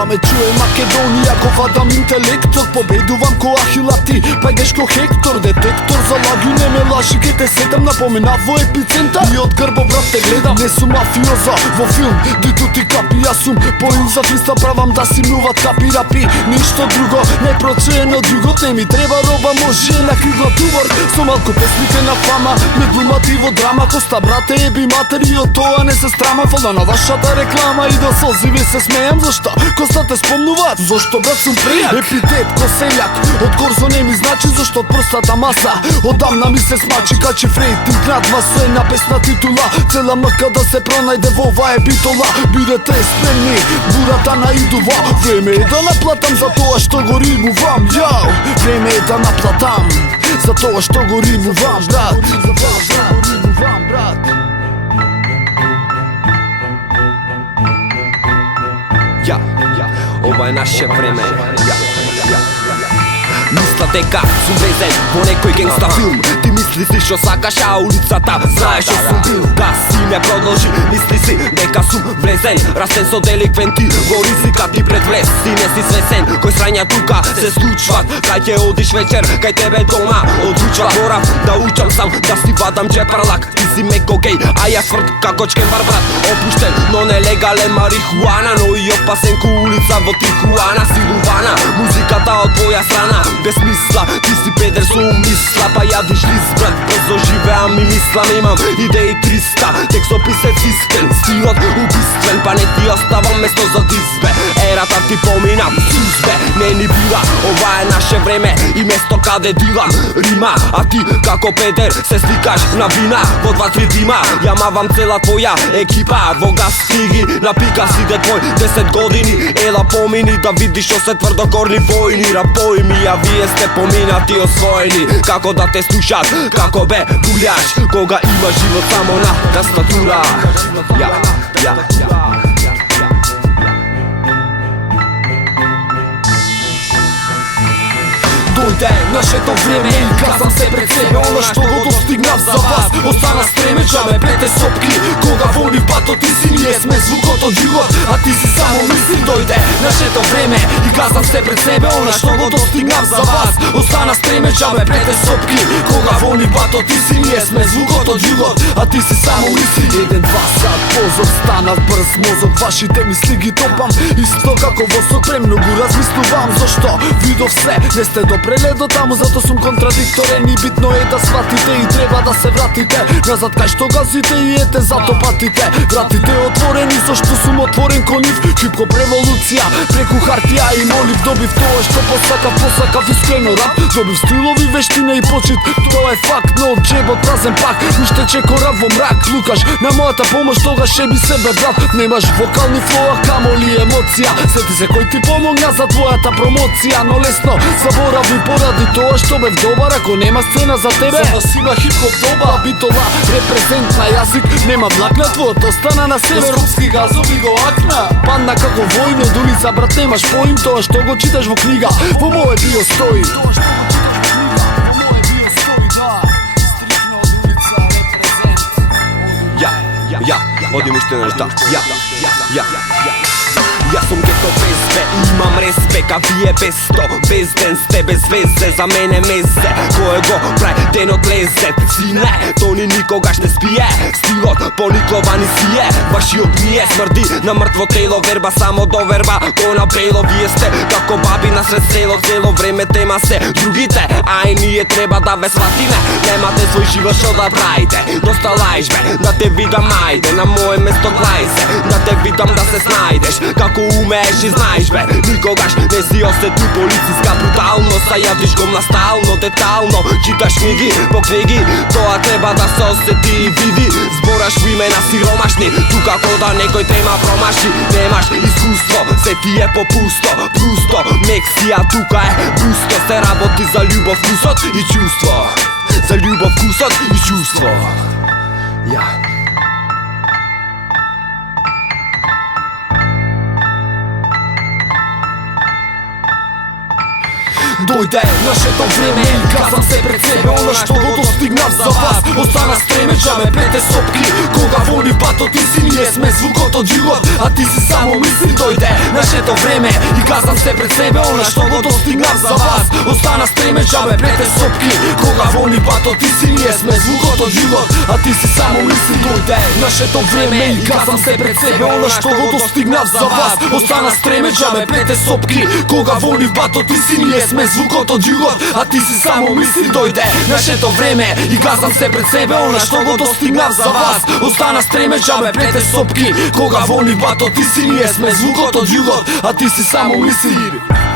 Да ме чуе Македонија, ко вадам интелектор, победувам ко Ахилати, пајдеш ко Хектор. Детектор за лаги, не ме лажи, ке те сетам напомена во епицентар. И од грбо брат те гледам, не сум мафиоза во филм, диту ти капи. Јас сум поил за 300, правам да си муват капи рапи. Ништо друго, не процено друго, не ми треба роба, може на кригла тувор. Со малку песника на фама, ме глумати во драма. Коста брате еби матери, од тоа не се страма. Фала на вашата реклама и да солзи ви се смејам. Зашто? Коста те спомнуваат, зашто брат сум пријак. Епитет ко селјак, од корзо не ми значи, зашто од простата маса одамна ми се смачи. Качи фрейтинг надва со една песна титула, цела мрка да се пронајде во оваа епитола. Бидете спремни, бурата наидува. Време е да наплатам за тоа што го римувам. Јао, време е да наплатам за тоа што го римувам, брат. Ова е наше време. Мисла дека сум влезен во некој генгста филм. Ти мисли си што сакаш, а улицата знаеш што сум бил. Да си не продолжи, мисли си дека сум влезен, растен со деликвенти во ризика. Ти пред влез си не си свесен, кој срања тука се случват. Кај ќе одиш вечер, кај тебе дома одлучва. Морав да учам сам, да си вадам джепарлак. Ти си меко гей, а јас тврд како чкембар брат. Опуштен, но нелегален марихуана, но и опасен ко улица во Тихуана. Силувана, музиката од твоја страна без мисла, ти си педер со умисла. Па јадиш лист брат, брзо живеам и мислам. Имам идеи 300, текстописец искрен, стилот убиствен. Па не ти оставам место за дизбе, ерата ти помина сузбе. Не ни била, ова е наше време и место каде дилам рима. А ти како педер се сликаш на вина во 2-3 дима. Ја мавам цела твоја екипа, во газ стиги, напика си де твој 10 години. Ела помини да видиш што се тврдокорни војни. Рапои ми, а вие сте поминати освоени. Како да те слушат, како бе гуляш, кога има живот само на тастатура. Дојде нашето време и казам се пред себе, она што го достигнав за вас. Остана стремеча, пете сопки, кога во ни патот и си ние сме звукот од југот, а ти си само мисли. Дојде нашето време и казам се пред себе, она што го достигнав за вас. Остана стремеча, пете сопки, кога во ни патот и си ние сме звукот од југот, а ти си само мисли. 1-2 сат позор, станав брз мозок, вашите мисли ги топам. Исто како во сок, премногу размислувам. Зашто видов се, не сте допреле до таму, зато сум контрадикторен. И битно е да сватите и треба да се вратите назад кај што газите и ете зато патите. Вратите отворени, зашто сум отворен ко нив. Хип-хоп револуција, преку хартија и молив. Добив тоа што посакав искрено рап. Добив стилови, вештина и почит, тоа е факт. Но од джебот празен пак, уште чекора во мрак. Лукаш на мојата помош, тогаш еби себе брат. Немаш вокални флоа, камоли емоција. Сети се кој ти помогна за твојата промоција. Но лесно заборави поради тоа што бев добар. Ако нема сцена за тебе, за да си има хип-хоп доба. Битола, репрезент на јазик, нема влакна. Твојот остана на север, скопски газови го акна. Падна како војно од улица, брат, немаш поим. Тоа што го читаш во книга, во моје био стои. Одим уште нешта. Јас сум гето без бе, имам респект, а вие без то. Безден сте без везе, за мене мезе. Кој го прави денот лезет, си не, тони никогаш не спие. Стилот поникловани си е, вашиот ние смрди на мртво тело. Верба само до верба, ко на бело. Вие сте како баби насред село, цело време тема се другите, а и ние треба да ве сватиме. Немате свој живот што да правите, доста лајжбе, да те видам ајде. На моје место глај се, да те видам да се снајдеш. Како умееш и знаеш бе, никогаш не си осетил полициска бруталност. А јадиш го настално, детално, читаш книги по книги. Тоа треба да се осети и види. Збораш во име на сиромашни, тука кода некој тема промаши. Немаш искуство, се ти е попусто, пусто. Мексија тука е пусто, се работи за љубов, вкусот и чувство. За љубов, вкусот и чувство. Дојде нашето време и казам се пред себе, она што го достигнав за вас. Остана стремеча, пете сопки, кога во ни volim bato, ti si nije sme zvukot od život, a ti si samo mislim dojde naše to vreme i gazam se pred sebe, ona što god dostignav za vas ostana streme, džabe prete sopki, koga volim bato, ti si nije sme zvukot od život, a ti si samo mislim dojde naše to vreme i gazam se pred sebe, ona što god dostignav za vas ostana streme, džabe prete sopki, koga volim bato, ti si nije sme zvukot od život, a ti si samo mislim dojde naše to vreme i gazam se pred sebe, ona što god dostignav za vas ostana streme, džabe prete sopki, koga volim bato, ti si nije sme zvukot od život, a ti si samo mislim.